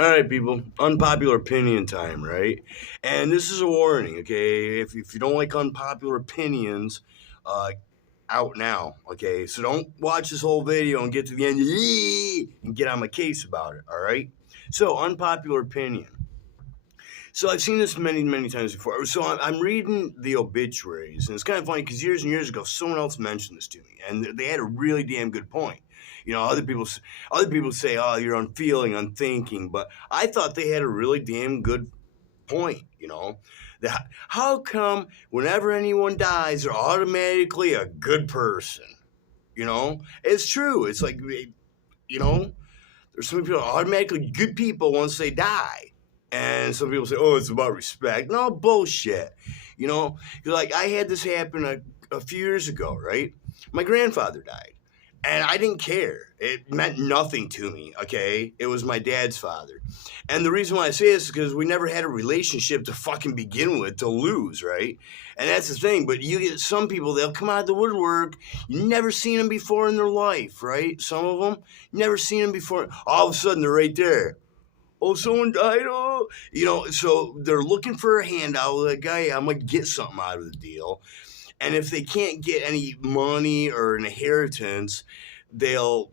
All right, people. Unpopular opinion time, right? And this is a warning, okay? If you don't like unpopular opinions, uh, out now, okay? So don't watch this whole video and get to the end and get on my case about it, all right? So, unpopular opinion. So I've seen this many, many times before. So I'm reading the obituaries, and it's kind of funny because years and years ago, someone else mentioned this to me, and they had a really damn good point. You know, other people say, "Oh, you're unfeeling, unthinking," but I thought they had a really damn good point. You know, that how come whenever anyone dies, they're automatically a good person? You know, it's true. It's like, you know, there's some people are automatically good people once they die. And some people say, oh, it's about respect. No, bullshit. You know, like I had this happen a few years ago, right? My grandfather died. And I didn't care. It meant nothing to me, okay? It was my dad's father. And the reason why I say this is because we never had a relationship to fucking begin with to lose, right? And that's the thing. But you get some people, they'll come out of the woodwork. You never seen them before in their life, right? Some of them, never seen them before. All of a sudden, they're right there. Oh, someone died. Oh, you know, so they're looking for a handout. Like, hey, I'm going to get something out of the deal. And if they can't get any money or an inheritance, they'll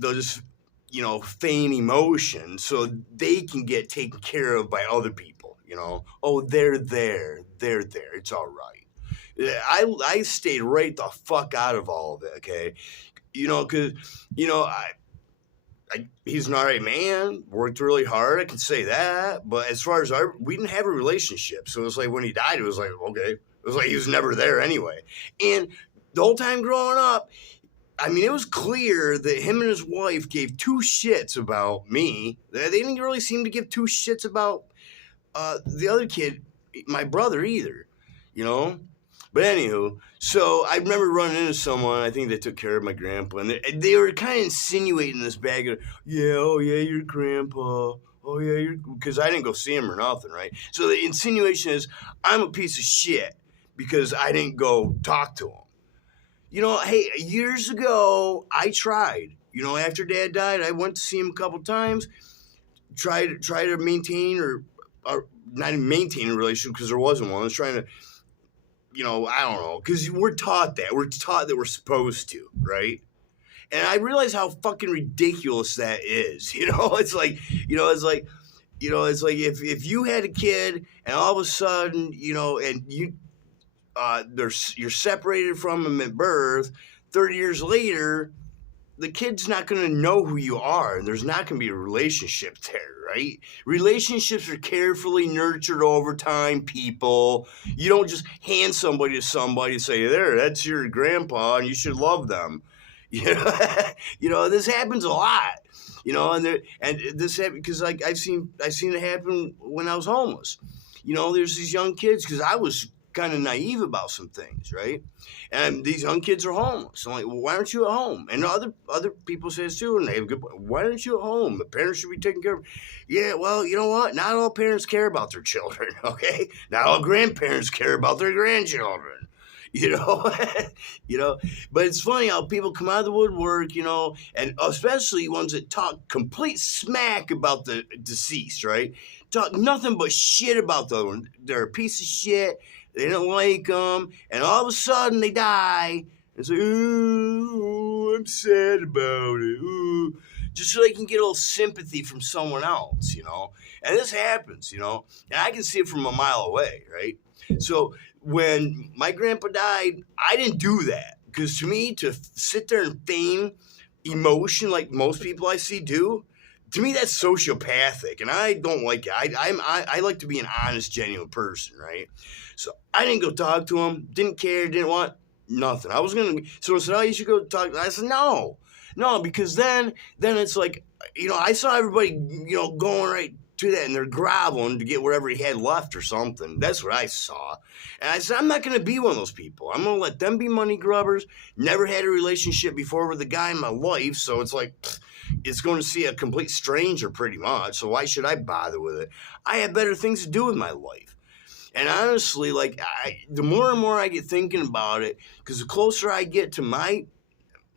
just, you know, feign emotion so they can get taken care of by other people. You know, oh, they're there, it's all right. I stayed right the fuck out of all of it. Okay, you know, because you know he's an alright man, worked really hard. I can say that, but as far as we didn't have a relationship, so it was like when he died, it was like okay. It was like he was never there anyway. And the whole time growing up, I mean, it was clear that him and his wife gave two shits about me. They didn't really seem to give two shits about the other kid, my brother, either, you know? But anywho, so I remember running into someone, I think they took care of my grandpa, and they were kind of insinuating this bag of, yeah, oh yeah, your grandpa. Oh yeah, because I didn't go see him or nothing, right? So the insinuation is I'm a piece of shit because I didn't go talk to him. You know, hey, years ago, I tried. You know, after Dad died, I went to see him a couple times, try to maintain or not even maintain a relationship because there wasn't one. I was trying to, you know, I don't know, because we're taught that. We're taught that we're supposed to, right? And I realize how fucking ridiculous that is. You know, it's like, you know, it's like, you know, it's like if you had a kid and all of a sudden, you know, and you're separated from him at birth, 30 years later, the kid's not going to know who you are, and there's not going to be a relationship there, right? Relationships are carefully nurtured over time, people. You don't just hand somebody to somebody and say, there, that's your grandpa, and you should love them. You know, you know, this happens a lot. You know, and this happened because like I've seen it happen when I was homeless. You know, there's these young kids because I was kind of naive about some things, right? And these young kids are homeless. I'm like, well, why aren't you at home? And other people say this too, and they have a good point. Why aren't you at home? The parents should be taking care of. Yeah, well, you know what? Not all parents care about their children. Okay, not all grandparents care about their grandchildren. You know, you know, but it's funny how people come out of the woodwork, you know, and especially ones that talk complete smack about the deceased, right? Talk nothing but shit about them. They're a piece of shit. They didn't like them, and all of a sudden they die. And say, "Ooh, I'm sad about it." Ooh. Just so they can get a little sympathy from someone else, you know. And this happens, you know, and I can see it from a mile away, right? So when my grandpa died, I didn't do that because to me, to sit there and feign emotion like most people I see do, to me that's sociopathic, and I don't like it. I like to be an honest, genuine person, right? So I didn't go talk to him, didn't care, didn't want nothing. I was gonna. Someone said, "Oh, you should go talk." I said, "No, because then it's like, you know, I saw everybody, you know, going right to that, and they're groveling to get whatever he had left or something. That's what I saw. And I said, I'm not going to be one of those people. I'm going to let them be money grubbers. Never had a relationship before with a guy in my life, so it's like, it's going to see a complete stranger pretty much, so why should I bother with it? I have better things to do with my life. And honestly, like, the more and more I get thinking about it, because the closer I get to my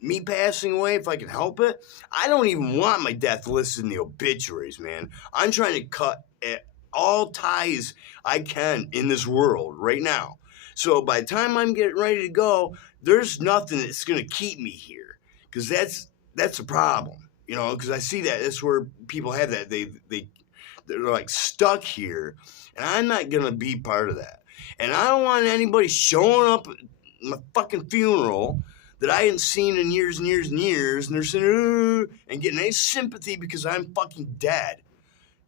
me passing away, if I can help it, I don't even want my death listed in the obituaries, man. I'm trying to cut all ties I can in this world right now. So by the time I'm getting ready to go, there's nothing that's going to keep me here, because that's a problem, you know. Because I see that's where people have that they're like stuck here, and I'm not going to be part of that. And I don't want anybody showing up at my fucking funeral that I hadn't seen in years and years and years, and they're saying, and getting any sympathy because I'm fucking dead,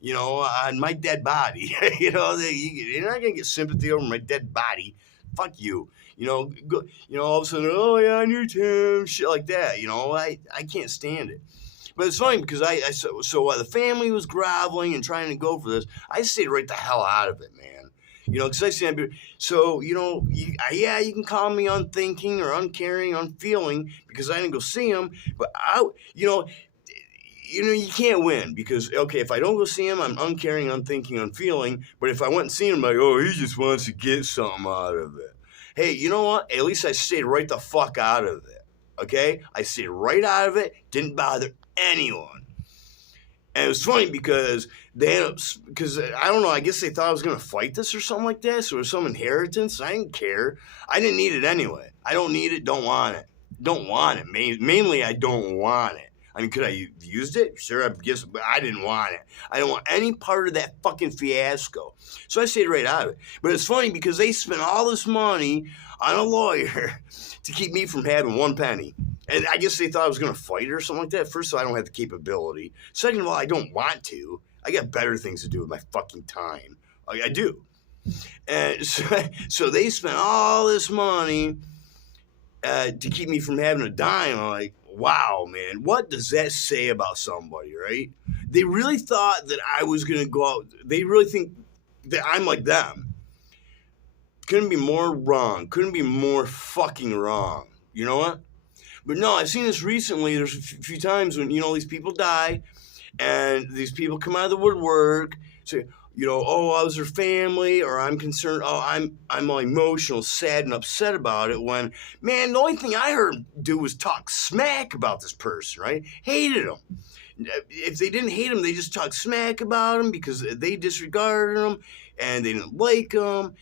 you know, on my dead body. You know, you're not gonna get sympathy over my dead body. Fuck you. You know, all of a sudden, oh yeah, I knew Tim, shit like that. You know, I can't stand it. But it's funny because so while the family was groveling and trying to go for this, I stayed right the hell out of it, man. You know, because I said, so, you know, you can call me unthinking or uncaring, unfeeling because I didn't go see him. But you know, you can't win because, okay, if I don't go see him, I'm uncaring, unthinking, unfeeling. But if I went and seen him, like, oh, he just wants to get something out of it. Hey, you know what? At least I stayed right the fuck out of it. Okay? I stayed right out of it. Didn't bother anyone. And it was funny because because I don't know, I guess they thought I was going to fight this or something like that. So it was some inheritance. I didn't care. I didn't need it anyway. I don't need it. Don't want it. Don't want it. Mainly, I don't want it. I mean, could I have used it? Sure, I guess, but I didn't want it. I didn't want any part of that fucking fiasco. So I stayed right out of it. But it's funny because they spent all this money on a lawyer to keep me from having one penny. And I guess they thought I was going to fight or something like that. First of all, I don't have the capability. Second of all, I don't want to. I got better things to do with my fucking time. Like, I do. And so they spent all this money to keep me from having a dime. I'm like, wow, man, what does that say about somebody, right? They really thought that I was going to go out. They really think that I'm like them. Couldn't be more wrong. Couldn't be more fucking wrong. You know what? But no, I've seen this recently. There's a few times when, you know, these people die and these people come out of the woodwork, say, you know, oh, I was their family, or I'm concerned, oh, I'm all emotional, sad, and upset about it, when, man, the only thing I heard him do was talk smack about this person, right? Hated him. If they didn't hate him, they just talked smack about him because they disregarded him and they didn't like him.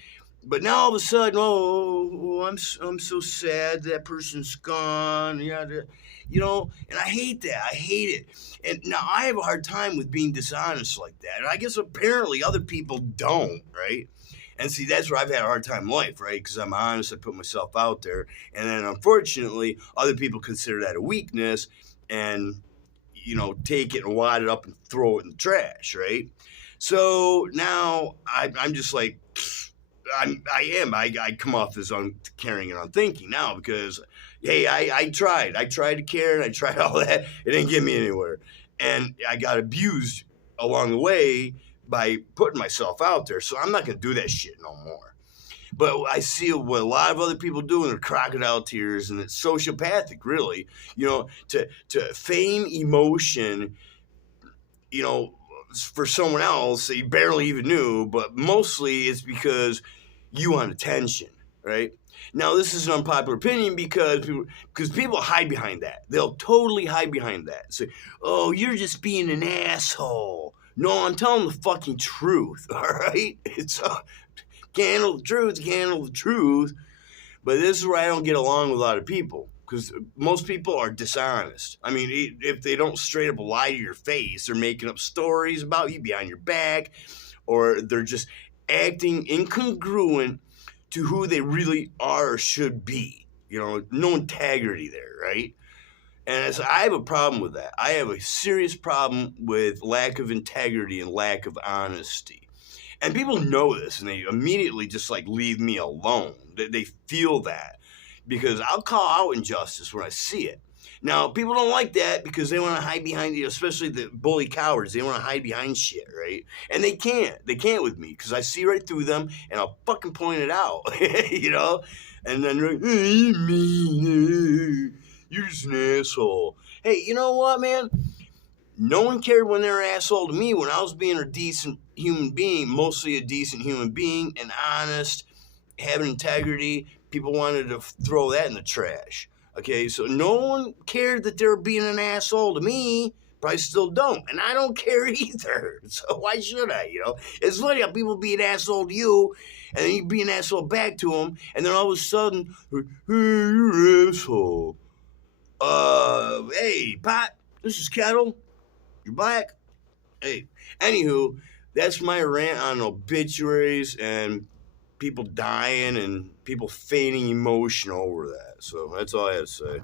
But now all of a sudden, I'm so sad that person's gone. Yeah, you know, and I hate that. I hate it. And now I have a hard time with being dishonest like that. And I guess apparently other people don't, right? And see, that's where I've had a hard time in life, right? Because I'm honest, I put myself out there. And then unfortunately, other people consider that a weakness and, you know, take it and wad it up and throw it in the trash, right? So now I'm just like, I come off as uncaring and unthinking now because, hey, I tried to care and I tried all that. It didn't get me anywhere. And I got abused along the way by putting myself out there. So I'm not going to do that shit no more. But I see what a lot of other people do in their crocodile tears, and it's sociopathic, really, you know, to feign emotion, you know, for someone else that you barely even knew, but mostly it's because you want attention, right? Now, this is an unpopular opinion because people hide behind that. They'll totally hide behind that. Say, oh, you're just being an asshole. No, I'm telling the fucking truth, all right? It's can't handle the truth. But this is where I don't get along with a lot of people, because most people are dishonest. I mean, if they don't straight up lie to your face, they're making up stories about you behind your back, or they're just acting incongruent to who they really are or should be. You know, no integrity there, right? And I have a problem with that. I have a serious problem with lack of integrity and lack of honesty. And people know this, and they immediately just like leave me alone. They feel that, because I'll call out injustice when I see it. Now, people don't like that because they want to hide behind, especially the bully cowards. They want to hide behind shit, right? And they can't. They can't with me because I see right through them, and I'll fucking point it out, you know? And then they're like, hey, you mean, you're just an asshole. Hey, you know what, man? No one cared when they were an asshole to me when I was being a decent human being, mostly a decent human being, and honest, having integrity. People wanted to throw that in the trash. Okay, so no one cared that they were being an asshole to me. Probably still don't, and I don't care either. So why should I? It's funny how people be an asshole to you, and then you be an asshole back to them, and then all of a sudden, hey, you're an asshole. Hey, Pot, this is Kettle. You're black. Hey, anywho, that's my rant on obituaries and people dying and people feigning emotion over that. So that's all I have to say.